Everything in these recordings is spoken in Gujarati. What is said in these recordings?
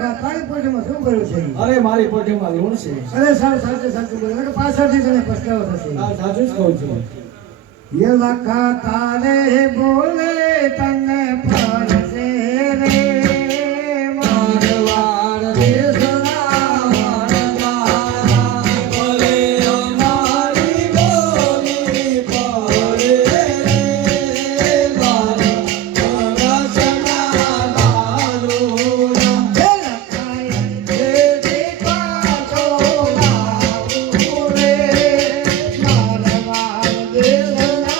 તારી પોટીમાં શું કર્યું છે? અરે મારી પોટીમાં લૂણ છે. અરે સાવ સાચું સાચું બોલે કે પાછળથી તને પછતાવો થશે. આ સાચું જ કહું છું. ये लखा तारे बोले तने फरसे रे मारवाड़ देशना वरदाना बोले हमारी बोली पड़े रे मारवाड़ देशना बालूना ये लखाई दे पाछो बाबूरे मारवाड़ देशना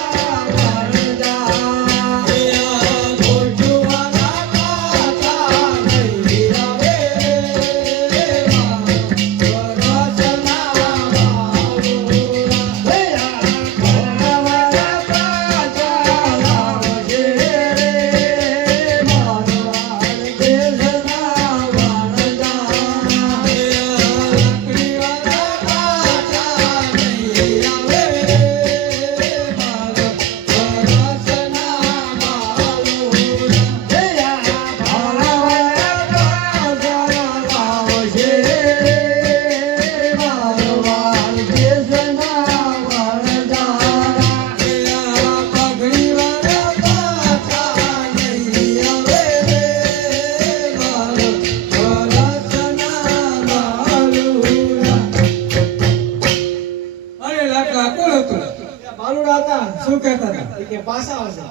શું કહેતા હતા કે પાછા આવશે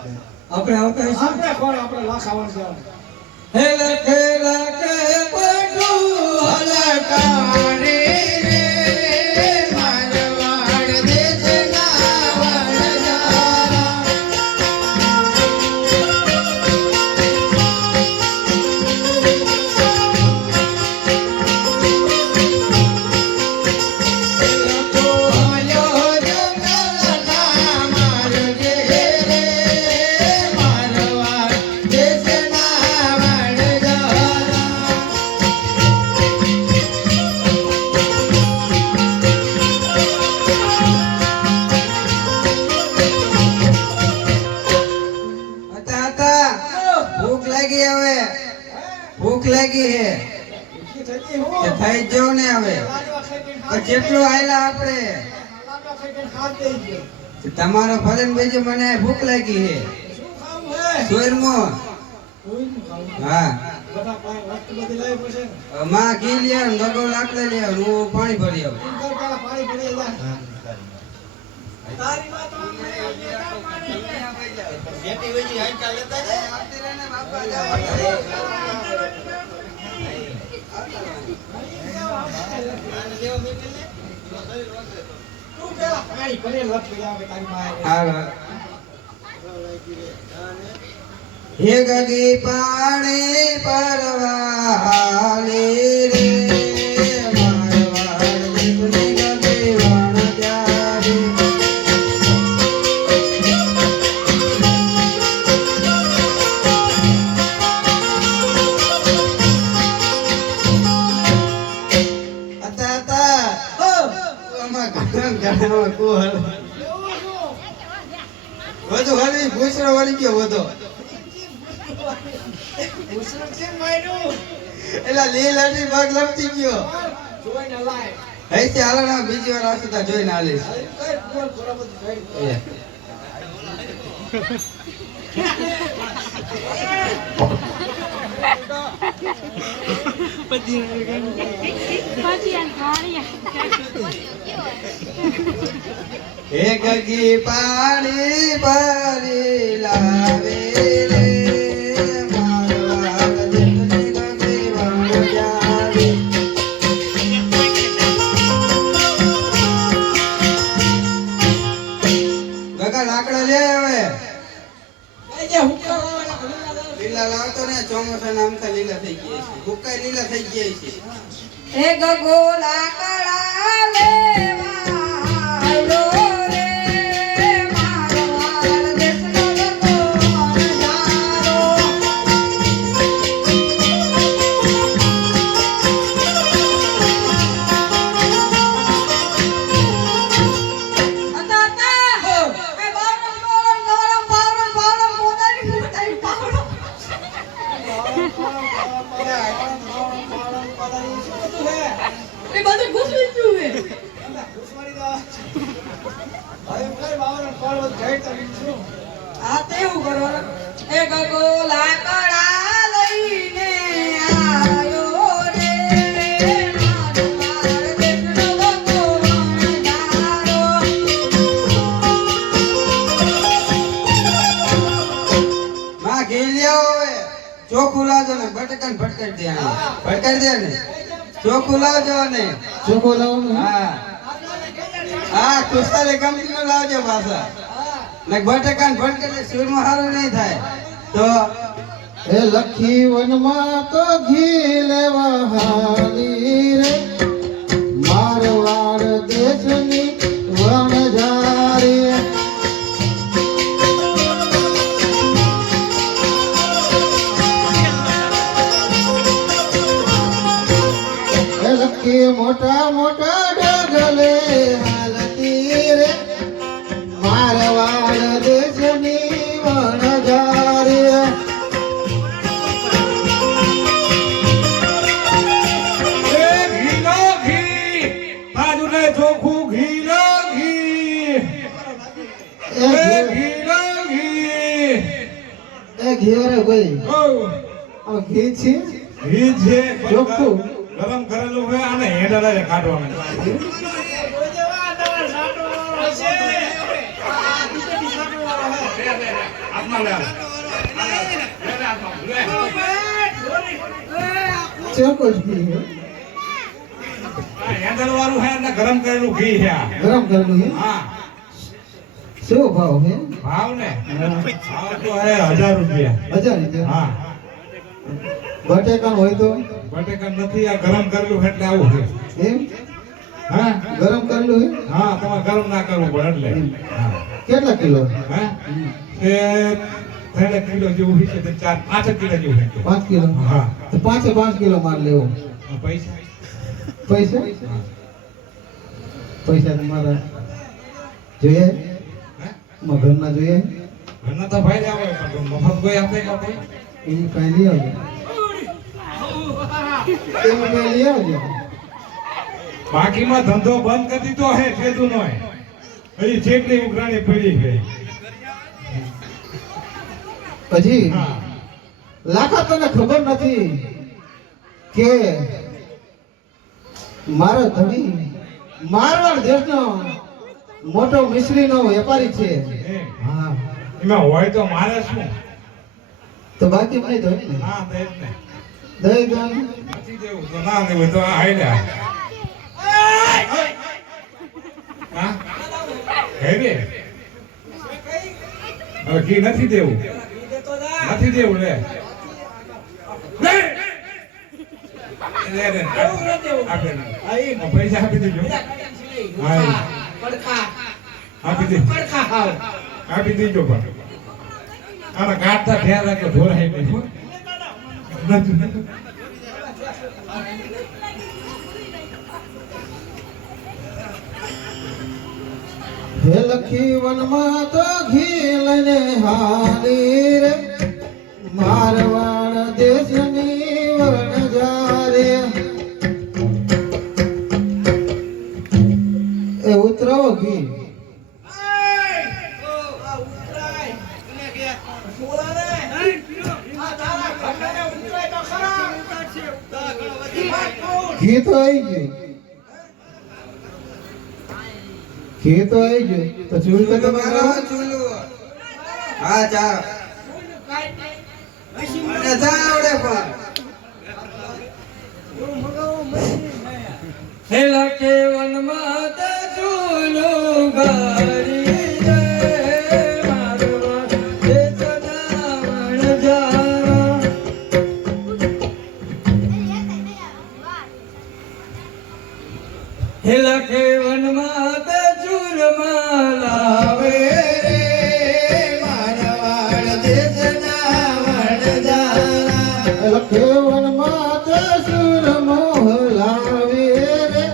આપણે આવતા હશું. આપણે કોણ આપણે લાખ આવશે હે લખે લખે પટુ હલકારે રે મારવાડ દેશના વરદાના ભૂખ લાગી હે કે થઈ જો ને હવે જેટલું આયલા આપણે તમારો ફરન બીજું મને ભૂખ લાગી હે સુરમો હા માં ઘી લે ગગો લાકડા લે હું પાણી ભરી આવું તારી વાત બેટી વજી હાઈ ચાલે તા આવતી રહે ને બાપા જાવ હે ગગી પાણી પરવાલી રે મારવાડ દેશની ગગી વણજારી વધુ હળી ભૂસરો વળી ગયો વધો એલા લીલ હળી ભાગ લપટી ગયો અહીંથી હાલના બીજી વાર આવશે તો જોઈને હાલીશ હે ગગી પાણી ભરી લાવે રે મારવાડ દેશની ગગી વણજારી ગગા લાકડા લે હવે લીલા લાવતો ને ચોમાસા નામ થી લીલા થઈ ગયા છે ભૂકાઈ લીલા થઈ ગયા છે હે ગગો લાકડા લેવા આયો રે મારવાડ દેશનો ગગો વણજારો આ તેવું કરો એ ગગો લાકડા લઈને આયો રે મારો માર દેશનો ગગો વણજારો. માં ઘી લ્યો હવે ચોખ્ખું લાવજો ને બટકન ભટકાઈ દે આને. ભટકાઈ દે ને ચોખ્ખું લાવજો ને ચોખ્ખો લાવો ને. હા હા ખુશાલી કંપનીનું લાવજો પાછા ને બટકન ભટકાઈ શીરનું સારું નહીં થાય તો હે લખી વનમાં તો ઘી લેવા હાલી રે મારવાડ દેશની વણઝારી. હે લખી મોટા મોટા ડગલે હાલતી રે મારવાડ દેશની વણઝારી. એ ઘી રે ભાઈ આ ઘી છે ચોખ્ખું. ગરમ કરેલું હોય અને હેડલા કાઢવાનું ચોખ્ખું જ ઘી છે. હેન્ડલ વાળું હે ને ગરમ કરેલું ઘી છે આ. ગરમ કરેલું છે. હા શું ભાવ છે? ભાવ ને ભાવ તો હે 1000 રૂપિયા. 1000 રૂપિયા. હા બટેકાનું હોય તો બટેકા નથી આ ગરમ કરેલું છે એટલે આવું છે. એમ હા ગરમ કરેલું છે. હા તમારે ગરમ ના કરવું પડે એટલે હા કેટલા કિલો? હે તે 3 કિલો જેવું છે તે 4-5 કિલો જેવું છે 5 કિલો. હા તો 5 કિલો માર લેવો. પૈસા પૈસા પૈસા તમારા જોઈએ? હે મારા ઘરના જોઈએ? ઘરના તો ભાઈ આવે પણ મફત કોઈ આપે કે કોઈ એની પાસે લઈ આવજો. એની પાસે લઈ આવજો. બાકીમાં ધંધો બંધ કરી દીધો હે ખેતું નો હજી જેટલી ઉઘરાણી પડી ગઈ હજી હા લાખા તને ખબર નથી કે મારો ધણી મારવાડ દેશનો મોટો મિશ્રીનો વેપારી છે. એમ. હા એમાં હોય તો મારે શું તો બાકી નહીં તો ને ના દે જ ને દઈ દો. નથી દેવું તો ના દેવું તો આ હાલ્યા હા હે બે હવે ઘી નથી દેવું નથી દેવું લે લે લે લે આપે ને. પૈસા આપી દેજો હા આપી દે આપી દેજો પણ આના કાઢતા ધ્યાન રાખજો ઢોરાય નહીં હો. નથી હે લખી વનમાં તો ઘી લઈને હાલી રે મારવાડ દેશની વણઝારે. એ ઉતરાવો ઘી. ઘી તો આવી ગયું. ઘી તો આવી ગયું તો ચૂલ તો ચૂલો તમારે મારો ચૂલો હા ચા મને ચા આવડે પણ હેલા કે વનમાં તે ચૂલું ગારી રે મારવાડ દેશના વણજારો. હેલા કે વનમાં તે ચૂલમાં લાવે રે મારવાડ દેશના વણજારા. લખેવન માતે સુર મોહ લાવે રે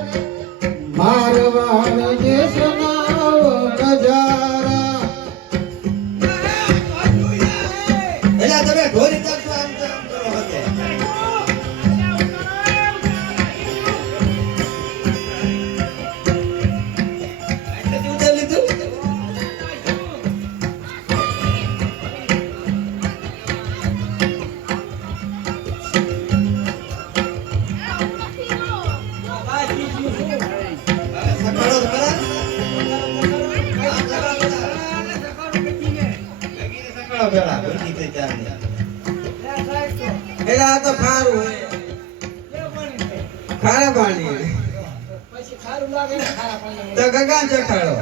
મારવાડ દેશના ભેળા ભૂલી ગઈ ચાલી એટલે આ તો ખારું હે ખારા પાણી તો ગગા ચખાડો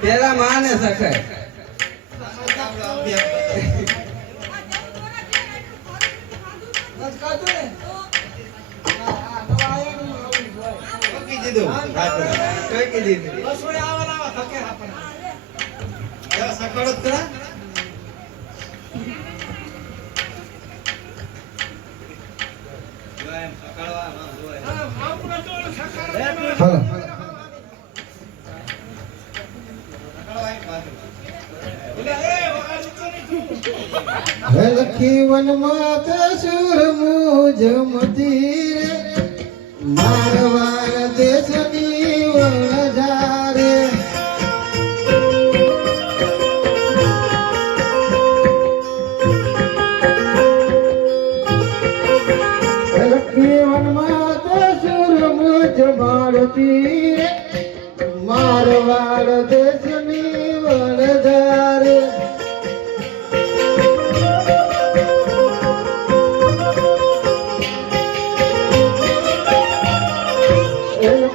પેલા માને સખાય મૂકી દીધું કઈ કીધી સકડો કરા હાલો હે લખી વન માત સુર મુજ મતી રે મારવાડ દેશની વણજારે હે લખી વન માત સુર મુજ ભારતી રે મારવાડ દેશની વણજારે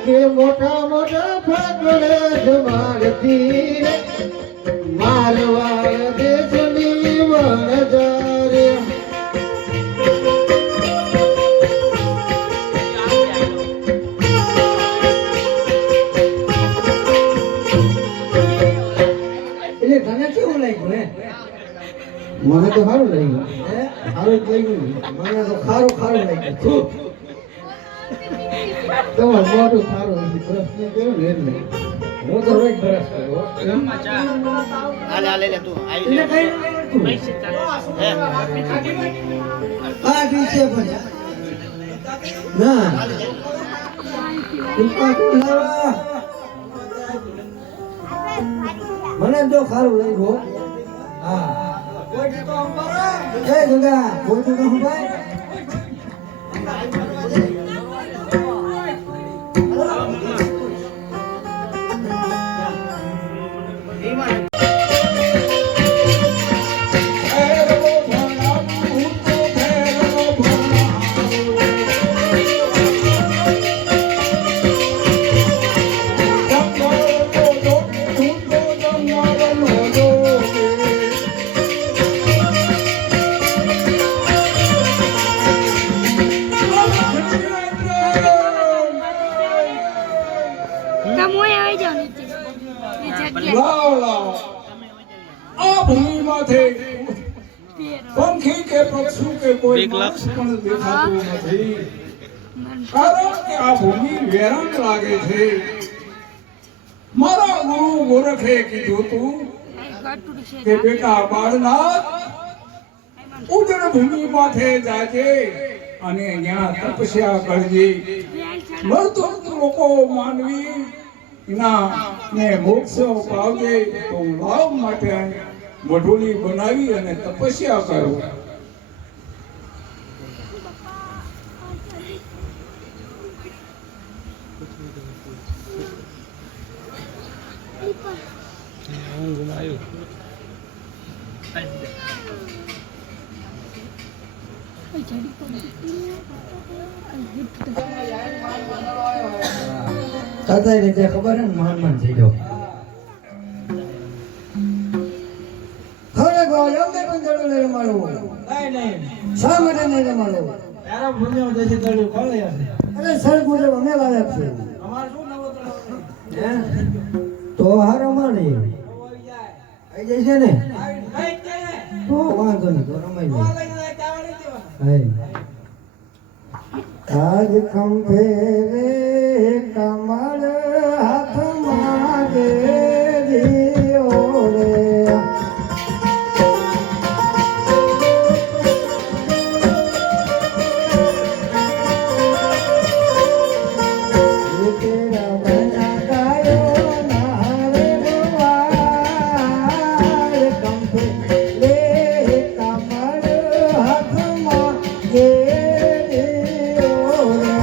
કે મોટા મોટા ફાકડે જમાડતી રે મારવાડ દેશની વણજારે એટલે તને કેવું લાગ્યું હે મને તો સારું લાગ્યું હે સારું જ લાગ્યું મને તો ખારું ખારું લાગ્યું થૂ. તમારું મોઢું સારું નથી પ્રશ્ન કર્યો ને એટલે હું તો રોજ બરસ કરું હો. એટલે કઈ આ દિવસે પણ ના તું પાછું લાવા. મને તો ખારું લાગ્યું હા એ ગંગા કોઈ તો કહું ભાઈ આ ભૂમિમાંથી પંખી કે પક્ષુ કે કોઈ માણસ પણ દેખાતું નથી કારણ કે આ ભૂમિ વેરાન લાગે છે મારા ગુરુ ગોરખે કીધું તું કે બેટા બાળનાથ ઉજળ ભૂમિ માથે જાજે અને ત્યાં તપસ્યા કરજે મરતું લોકો માનવી ના ને મોક્ષ પાવજે તો લાભ માટે મઢોલી બનાવી અને તપસ્યા કરો તાતા રીતે ખબર હે ને માન થઈ ગયો ખરે ગો યોગે પણ દડો લઈ રમાડવું નહીં શા માટે નહીં રમાડવું તારા ભૂમિઓ દેશી દડો કોણ લઈ આવશે અરે સર મુજબ અમે લાવ્યા છે અમાર શું નવો હે તો હાર અમારી આઈ જશે ને તો વાંધો નહીં તો રમાઈ જાય આજ ખંભે રે કમળ હાથમાં ગેરીઓ રે તેરા બના ગાયો નારે ગવાય ખંભે રે કમળ હાથમાં ગેરીઓ રે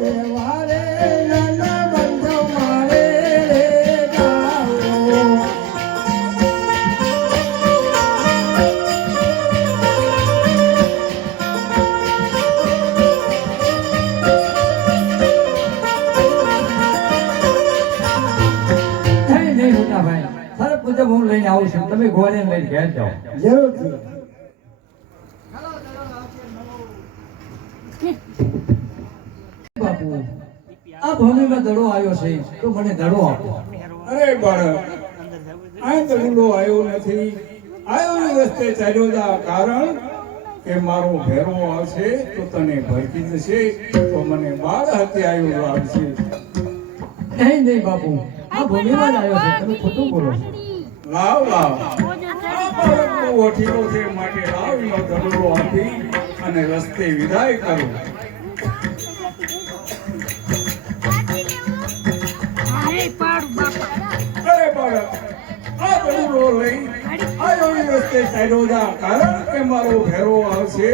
રે વારે નાના બંધો મારે રે જાઓ નહીં નહીં મોટા ભાઈ સરસ મુજબ હું લઈને આવું છું તમે ઘોડે લઈને ઘેર જાઓ જરૂરથી બાપુ આ ભૂમિમાં દડો આવ્યો છે તો મને દડો આપો અરે બાળક આ દડુલો આવ્યો નથી આવ્યો એ રસ્તે ચાલ્યો જા કારણ કે મારો ભેરો આવશે તો તને ભરકી જશે તો મને બાળ હત્યા આવ્યો લાગશે નહીં નહીં બાપુ આ ભૂમિમાં જ આવ્યો છે તમે ખોટું બોલો છો લાવ લાવ આ બાળકનો ઓઠીલો છે માટે લાવ એનો દડુલો આપી અને રસ્તે વિદાય કરું અરે બાળક આ દડુલો લઈ આવ્યો એ રસ્તે ચાલ્યો જા કારણ કે મારો ભેરો આવશે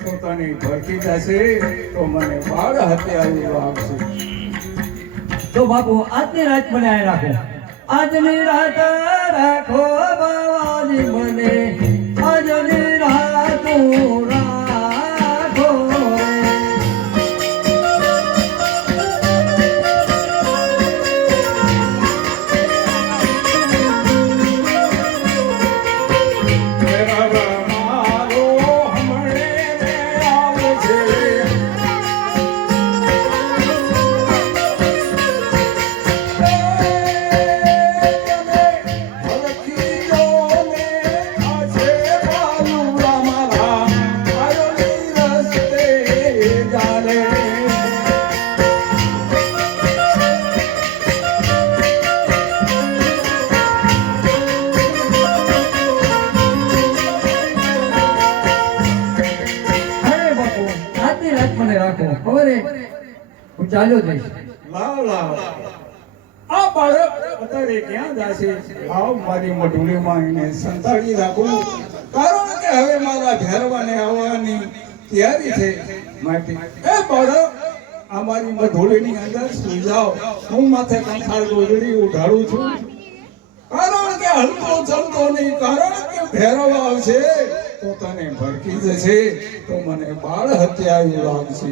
તો તને ભરકી જશે તો મને બાળ હત્યા આવ્યો લાગશે તો બાપુ આજની રાત મને આ રાખો આજની રાત રાખો બાવાની મને આજની રાત રાખો મારો હમણે આવશે અરે બાપુ આજની રાત મને રાખો ખબર હે હું ચાલ્યો જઈશ લાવ લાવ આ બાળક અત્યારે ક્યાં જાશે લાવ મારી મઢુલીમાં એને સંતાડી રાખું કારણ કે હવે મારા ભેરવાને આવવાની તૈયારી છે માટે એ બાળક આ મારી મઢુલીની અંદર સુઈ જાઓ હું માથે કંઠાળ ગોદડી ઉઢાડું છું કારણ કે હલતો ચલતો નહીં કારણ કે ભેરવ આવશે તો તને ભડકી જશે તો મને બાળ હત્યા આવી લાગશે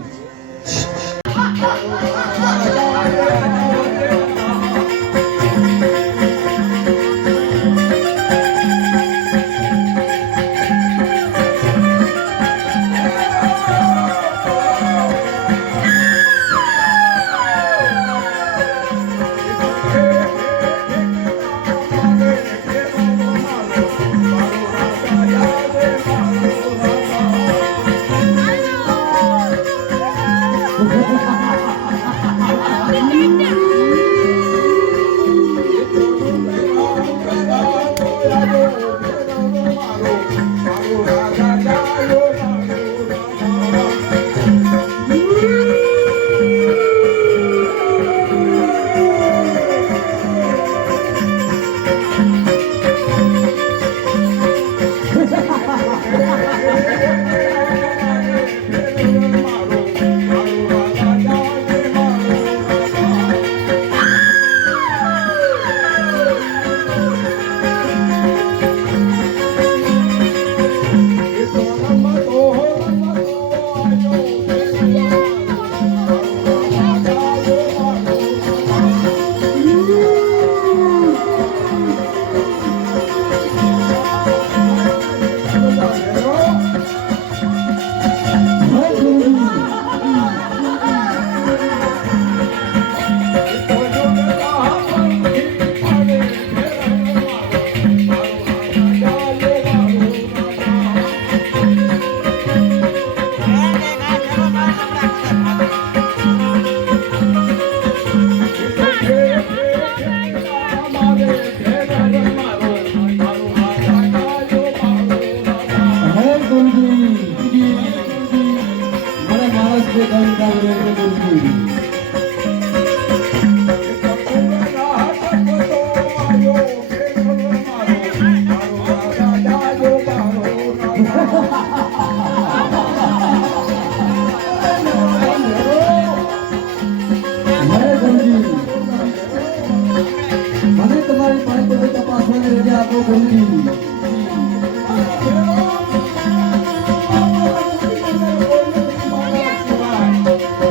બધે તપાસવાની રજા આપો ગુરુજી.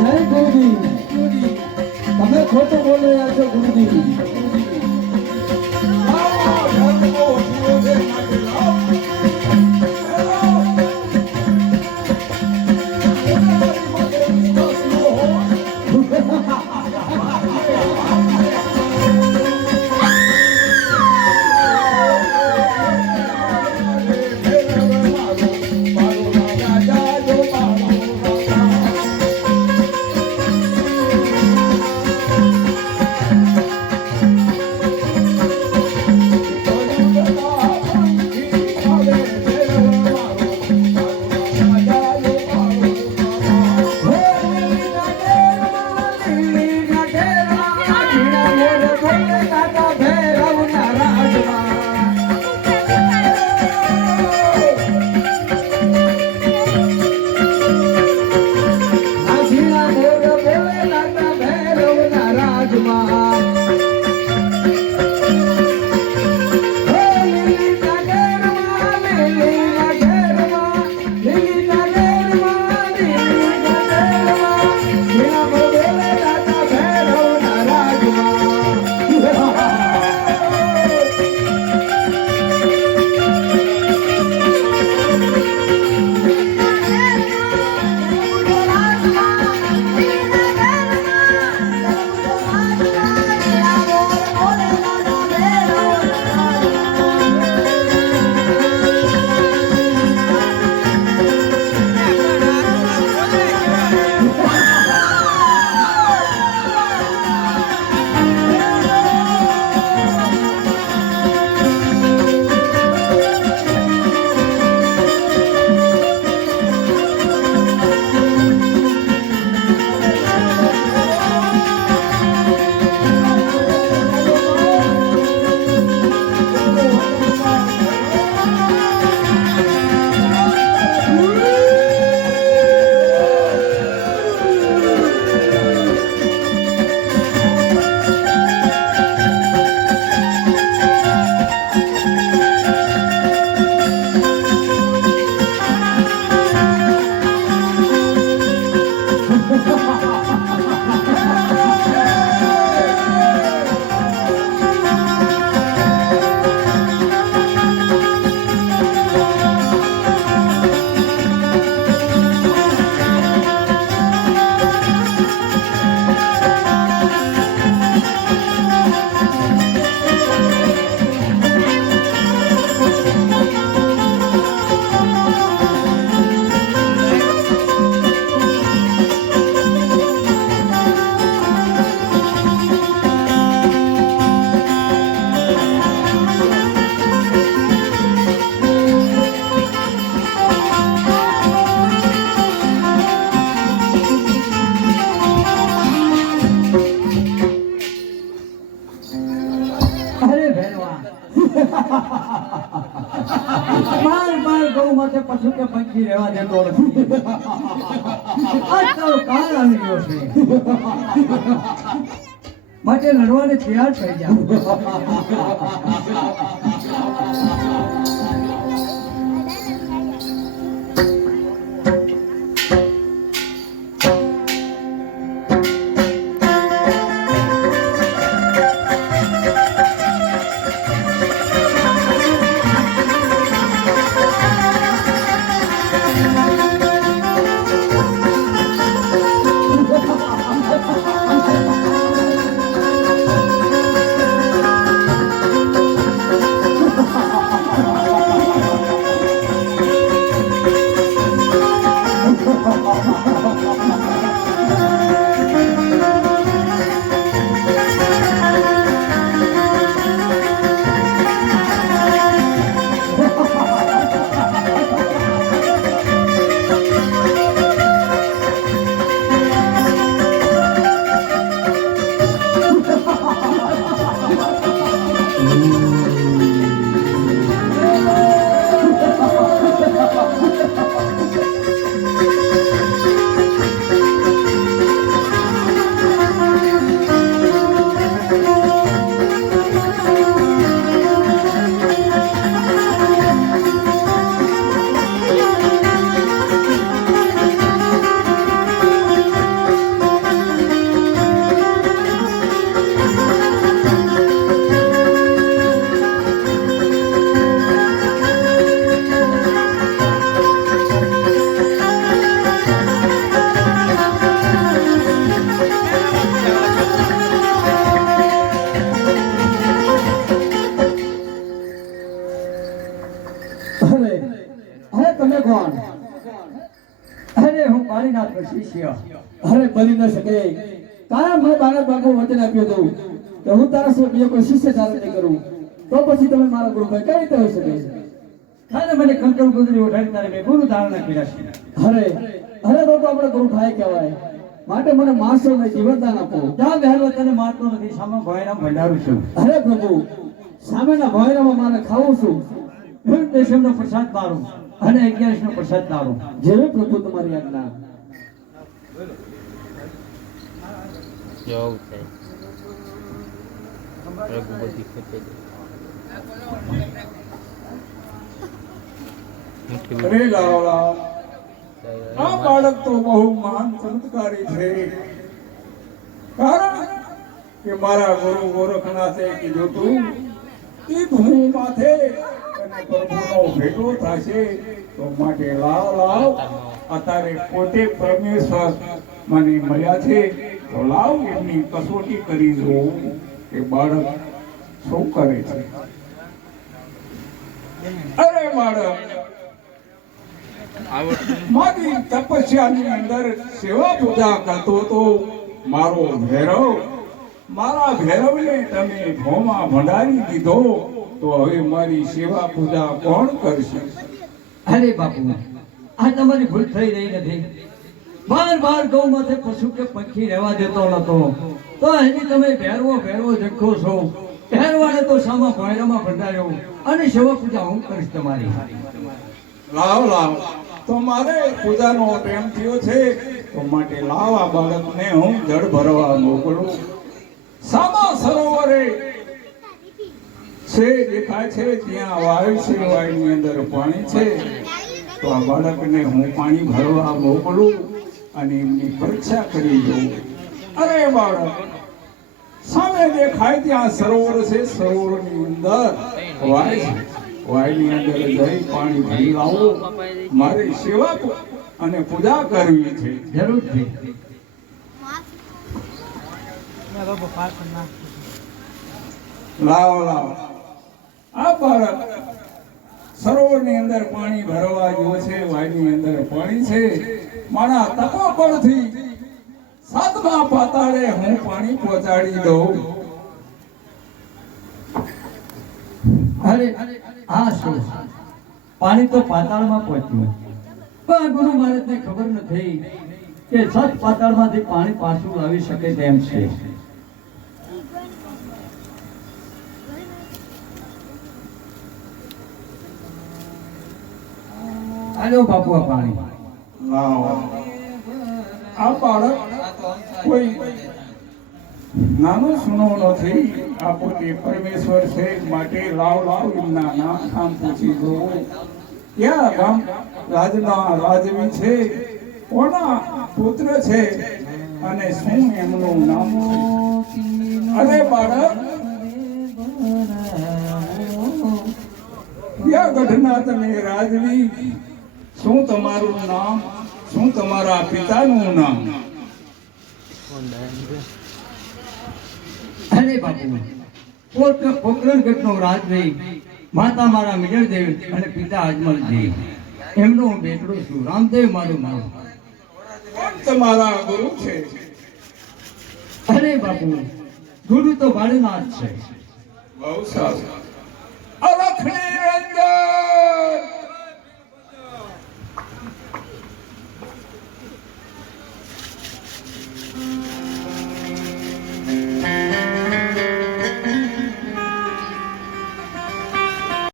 નહીં ગુરુજી, તમે ખોટું બોલી રહ્યા છો ગુરુજી. માર ગૌ માથે પશુ કે પંખી રહેવા દેતો નથી. આજ તારો કાળ આવી ગયો છે માટે લડવાને તૈયાર થઈ જા. આપણો શિષ્ય. અરે બની ન શકે. કાયમ મેં બાળક બાપુ વચન આપ્યું હતું કે હું તારા સિવાય બીજો કોઈ શિષ્ય ધારણ નહીં કરું. તો પછી તમે મારા ગુરુભાઈ કઈ રીતે હોઈ શકે? કાલે મને કંકણ ગુજરી ઉઠાડી તારે મેં ગુરુ ધારણા કર્યા છે. અરે અરે બાપુ આપણે ગુરુભાઈ કહેવાય, માટે મને મારશો નહીં, જીવનદાન આપો. જ્યાં બેહલો તને મારતો નથી, સામે ભોયરામ ભંડારું છું. અરે પ્રભુ, સામેના ભોયરામાં મારે ખાવું છું. વિવિધ દેશમનો પ્રસાદ મારું અને 11 નો પ્રસાદ મારું. જેવી પ્રભુ તમારી આજ્ઞા. જવું છે રઘુપતિ ખેંચે અરે લાવલા, આ બાળક તો બહુ મહાન ચમત્કારી છે. કારણ કે મારા ગુરુ ગોરખનાથે કીધું તું કે ભૂમિ માથે અને પ્રભુનો ભેટો થશે, તો માટે લાવ અત્યારે પોતે પરમેશ્વર મને મળ્યા છે, તો લાવ એમની કસોટી કરી જોઉં કે બાળક શું કરે છે. અરે બાળક, મારી તપસ્યાની અંદર સેવા પૂજા કરતો હતો મારો ભૈરવ. મારા ભૈરવને તમે ભોમાં ભંડારી દીધો, તો હવે મારી સેવા પૂજા કોણ કરશે? અરે બાપુ, આ તમારી ભૂલ થઈ રહી નથી. બાર બાર ગૌ માથે પશુ કે પંખી રહેવા દેતો નતો, તો એની તમે ભેરવો જખો છો. ભેરવાને તો સામા ભોયરામાં ભંડાર્યો અને સેવા પૂજા હું કરીશ તમારી. લાવ તો મારે પૂજાનો ટાઈમ થયો છે, તો માટે લાવ આ બાળકને હું જળ ભરવા મોકલું. સામા સરોવરે છે દેખાય છે, ત્યાં વાયુ છે, વાયુની અંદર પાણી છે, તો આ બાળકને હું પાણી ભરવા મોકલું અને એમની પરીક્ષા કરી દઉં. અરે બાળક, સામે દેખાય ત્યાં સરોવર છે, સરોવરની અંદર વાય છે, વાયની અંદર જઈ પાણી ભરી લાવો. મારે સેવા અને પૂજા કરવી છે. જરૂરથી. લાવો આ બાળક સરોવરની અંદર પાણી ભરવા ગયો છે, વાયની અંદર પાણી છે. મારા તપોબળથી 7મા પાતાળે હું પાણી પહોંચાડી દઉં. અરે આ શું, પાણી તો પાતાળમાં પહોંચ્યું, પણ ગુરુ મહારાજને ખબર નથી કે 7 પાતાળમાંથી પાણી પાછું લાવી શકે તેમ છે. આલો બાપુ આ પાણી. લાવો આ બાળક કોઈ નાનો સુનો નથી, આ પોતે પરમેશ્વર છે, માટે લાવ એમના નામ પૂછી જોવું. ક્યાં ગામ રાજના રાજવી છે, કોના પુત્ર છે અને શું એમનું નામ છે? અરે બાળક, ક્યાં ગઢના તમે રાજવી? શું તમારું નામ? શું તમારા પિતાનું નામ? અરે બાપુ, પોકરણગઢનો રાજવી, માતા મારા મિડળદેવ અને પિતા અજમલજી, એમનો હું બેટડો છું. રામદેવ મારું નામ. કોણ તમારા ગુરુ છે? અરે બાપુ, ગુરુ તો ભાડુનાથ છે. બહુ સારું. અલખને